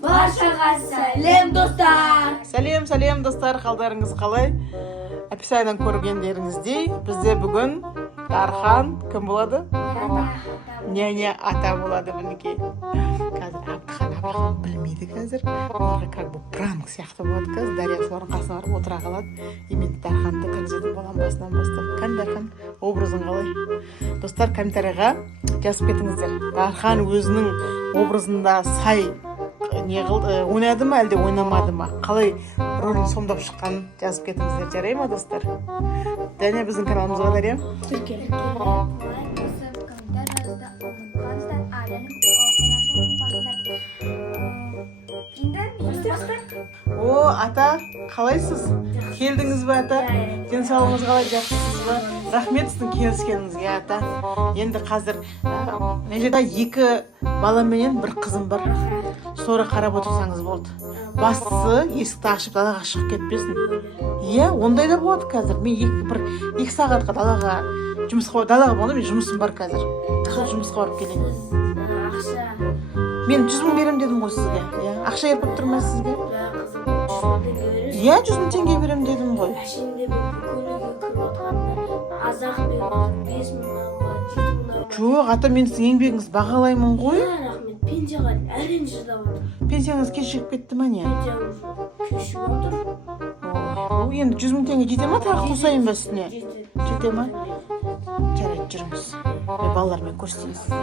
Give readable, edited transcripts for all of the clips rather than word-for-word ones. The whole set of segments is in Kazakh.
Баршаға сәлем достар. Сәлем достар, қалдарыңыз қалай? Описаниядан көргендеріңіздей, бізде бүгін Дархан кім болады? Няня ата болады мінекей. Қазір Абдыхан білмейді қазір. Оларға как бы пранк сияқты болады қазір. Дария солардың қасына барып отыра қалады. И мен Дарханды кіргізетін боламын басынан бастап. Қане Дархан, образың қалай? Достар, комментарийға жазып кетіңіздер. Дархан өзінің образында сай не қылды, ойнады ма әлде ойнамады ма, қалай рөлін сомдап шыққанын жазып кетіңіздер, жарай ма достар? Дәне біздің каналымызға Дария. О, ата, қалайсыз? Келдіңіз бе ата? Денсаулығыңыз қалай, жақсысыз ба? Рахмет сіздің келіскеніңізге ата. Енді қазір екі баламенен бір қызым бар. Sonra қарап отырсаңыз болды. Бастысы есікті ашып далаға шығып кетпесін. Иә, ондай да болады қазір. Мен екі сағатқа далаға болғанда мен жұмысым бар қазір. Сол жұмысқа барып келейін. Мен 100 мың берем дедім ғой сізге. Ақша еріп тұрма сізге? Иә, 100 мың теңге берем дедім ғой. Жоқ, ата, мен сіздің еңбегіңіз бағалаймын ғой. Пенсияға әрең жырдап отыр. Пенсияңыз кешігіп кетті ма не? Кешігіп отыр. Енді 100 мың теңге жете ма, тағы қосайын ба үстіне? Жете ма? Жарайды, жүріңіз. Балалармен көрсетейін сізге.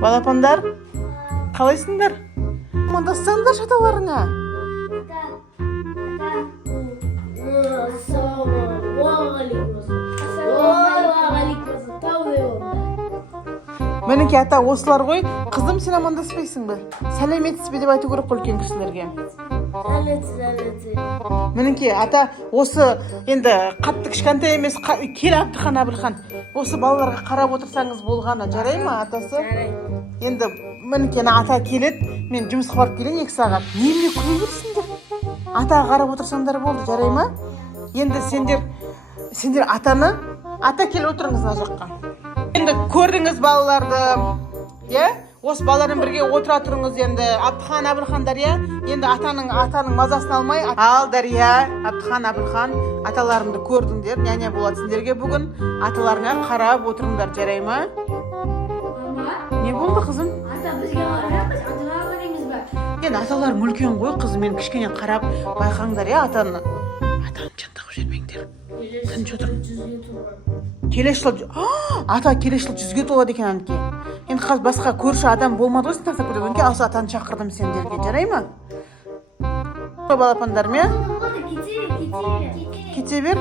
Балапандар, қалайсыңдар? Амандассаңдар шаталарыңа. Мінеке ата, осылар ғой. Қызым, сен амандаспайсың ба? Сәлеметсіз бе деп айту керек қой үлкен кісілерге. Мінеке ата, осы енді қатты кішкентай емес, кел Абдыхан Абылхан. Осы балаларға қарап отырсаңыз болғаны, жарай ма атасы? Енді мінеке ата келеді, мен жұмысқа барып келейін 2 сағат. Неме күле берсіңдер? Атаға қарап отырсаңдар болды, жарай ма? Енді сендер атаны, ата кел отырыңыз мына жаққа. Енді көрдіңіз балаларды, осы балалармен бірге отыра тұрыңыз енді. Абдыхан Абылхан Дария, енді атаның мазасын алмай, ал Дария, Абдыхан Абылхан, аталарымды көрдіңдер, няня болады сендерге бүгін. Аталарыңа қарап отырыңдар, жарай ма? Не болды қызым? Ата, бізге қараймыз, атаға қараймыз ба? Енді аталарың үлкен ғой қызым, мен кішкене қарап байқаңдар, атаны жаттағып жүрмеңдер. Тыныш отыр. Келесі жыл, ата келесі жыл 100-ге толады екен әнке. Енді қазір басқа көрші адам болмады ғой сен тастап кетіп, осы атаны шақырдым сендерге, жарай ма? Балапандар ме? Кете бер.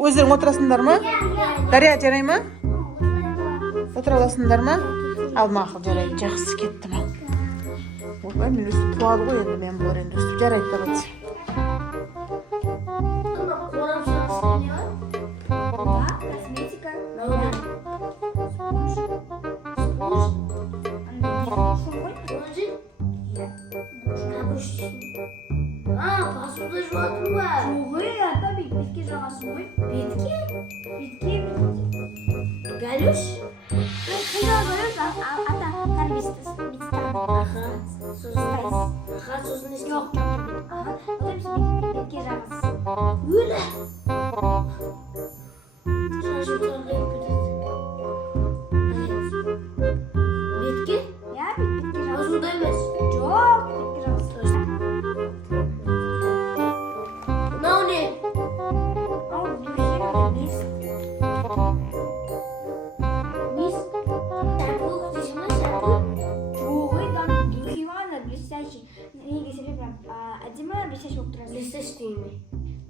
Өздерің отырасыңдар ма? Дария, жарай ма? Отыра аласыңдар ма? Ал мақұл, жарайды, жақсы кетті ма? Ойбай, мен өстіп туады ғой енді, мен бұлар енді өстіп жарайды да батсы. Посуда жуатын ба? Жоқ, ата, бетке жағасың ғой. Бетке. Галюш? Қайда Галюш? Ата, сосын істейін. Жоқ. Бетке жағасың. Өлі. Бетке? Я, бетке жағасың. Посуда емес? Жоқ, бетке жағасың.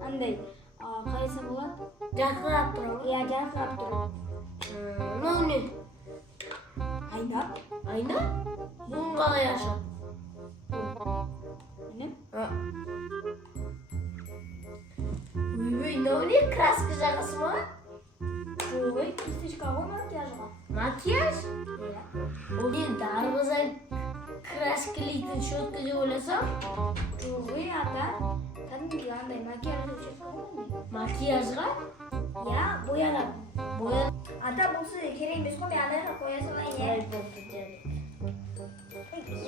Андай, қайсы болады? Жарқырап тұру. Иә, жарқырап тұру. Мынау не? Айна. Айна? Бұның қалай ашады? Ойбай, мынау не? Краска жағасы ма? Ой, кисточка ғой макияжға. Макияж? Ол не, дарбыза краскілейтін щетка деп ойласам? Ой, ата. Кәдімгі андай макияж деп щетка ғой. Макияжға? Я, боянам. Ата, болсы керек емес қой, мен анайға қоя салайын,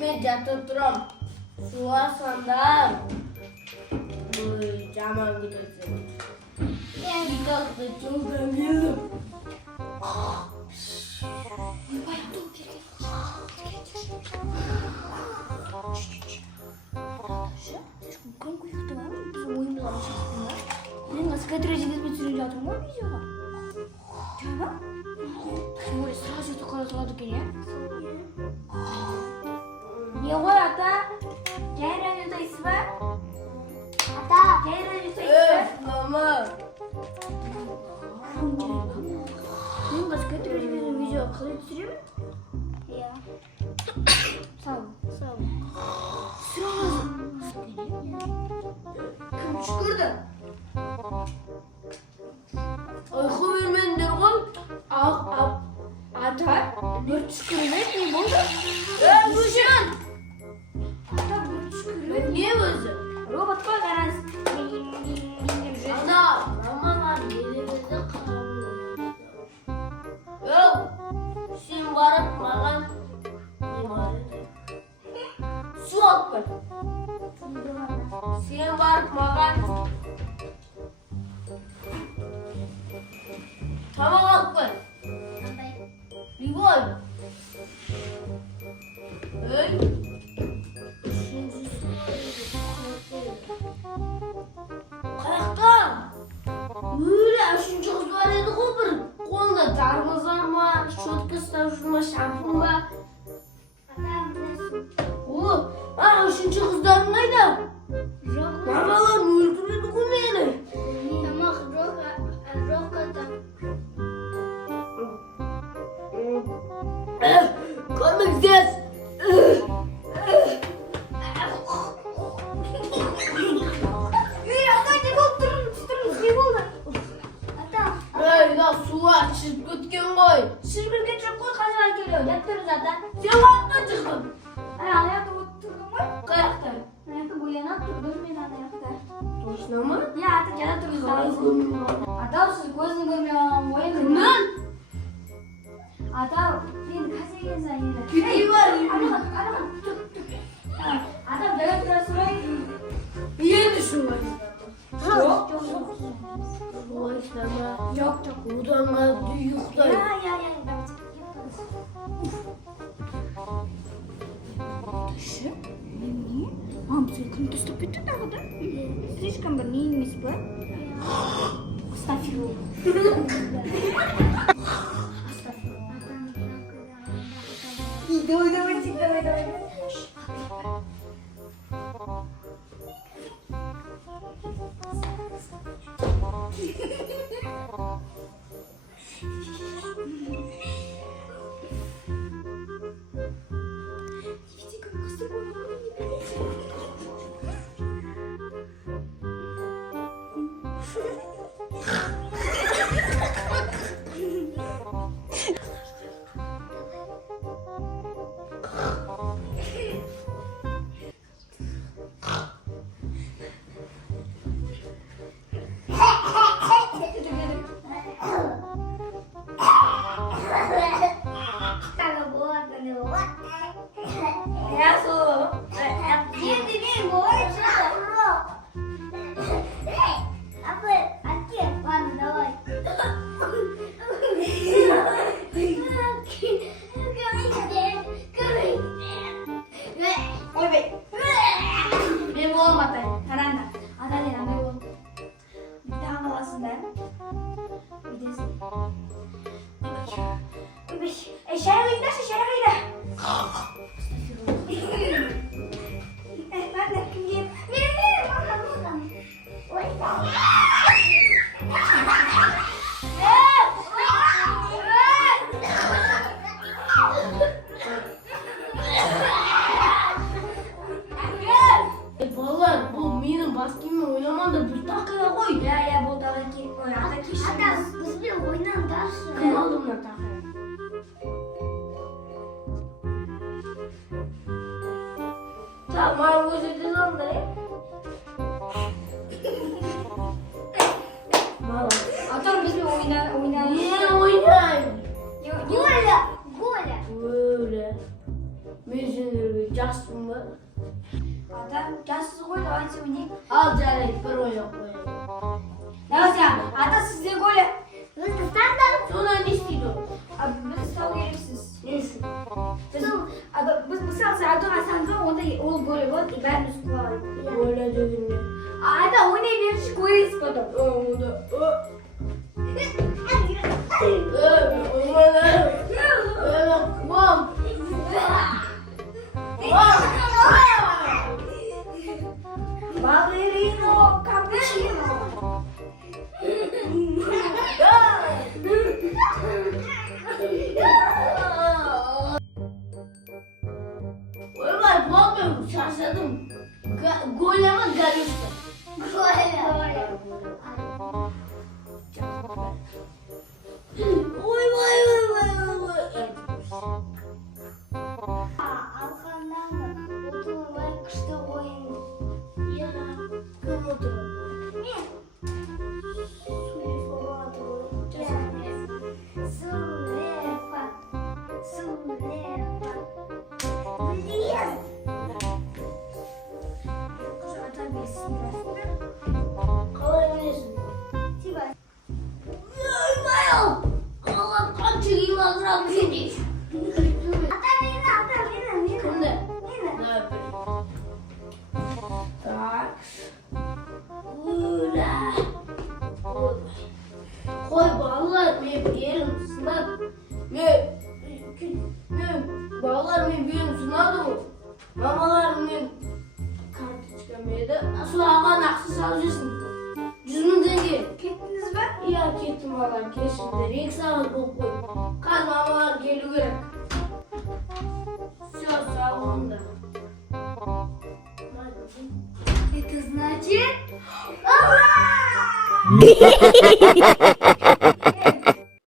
men jatib turam. Suvasandan. Jaman gidersin. Bir kalktı çok ömürlüm. Bukan gue yang tahu, semuanya bilang siapa? Ini nggak sekedar aja gitu sudah jatuh mau bisa kan? Coba, semua istirahat itu kalau soal tuh kayaknya. Ya gue ata, jangan itu isba. Ata, jangan itu isba. Mama. Ini nggak sekedar aja gitu bisa kalian sendiri? Iya. Sama. Kim çıkırdı? Uyku vermendir oğlum. Ata bir çıkırmak ne oldu? Kuşun! Ata bir çıkırmak niye bozdu? Robot koy garaz. Ata, mamalar yerimizde kalamıyor. Yok, sen varıp mağan su at ben. Sen varıp mağan tamam at ben. Ribol. Hey. Kayakta. Böyle üçüncü kız var edi o bir. Kolunda darmazan var, şotkasından şunma şampun var. O, üçüncü kızların neydi? Mamalar öldürdü bu beni. Tamam, Roka'da. Komik ses. Su açıp gitken koy. Siz bir geçip koy kaçarak geliyor. Yatırır zaten. Sen vakti çıktın. Ayakta oturdum mu? Ayakta. Ayakta bu yana oturdum ben ayakta. Точно mı? Ya artık yana oturuyoruz. Ata siz gözünü görmüyorum. Boyun ne? Ata ben kaça gelsen yine. Kütüğü var. Arama. Ata böyle biraz sırayı. İyi düşün var. Yok. Bu işleme yok da buradan da yukarı. Ya. Dışı? Niye? Hamsi kırmızı stopiti de kadar. Слишком неймис bu. Estağfurullah. Давай. Tamam, bu yüzden onları. Atar biz bir oynayalım. Niye oynayalım? Böyle. Böyle. Bizim Жақсың ба? Ата, жассыз ғой, давайте ойнайық. Ал жарайды, бір ойнап қояйық. Давайте, ата сізден гөлі. Сонда не істейді ол? Біз ұстау керексіз. Не үшін? Біз мысалы Ардуға салды, онда ол гөлі болады, и бәріміз құлайды. Ойла дегенде. Ата, ойнай берші көресіз потом. Балерино, капучино. Ойбай, болмаймын, шаршадым. Гойлама галюшка. Ойбай. Алханнан отырмай күшті ойын. Иә, кім отыр? Мен. Қалай білесің? Ойбай, қалған қанша килограмм жейді? Кімді? Так. Ура. Қой, балалар, мен белім сынады. Балалар, мен белім сынады ғой. Мамалар мен карточка берді. Сұраған ақша салып жүрсін. 100 мың теңге. Кеттіңіз ба? Иә, кеттім балалар, кешіңдер. 2 сағат болып қой. Қазір мамалар келу керек. Все, сау болыңдар. Это значит...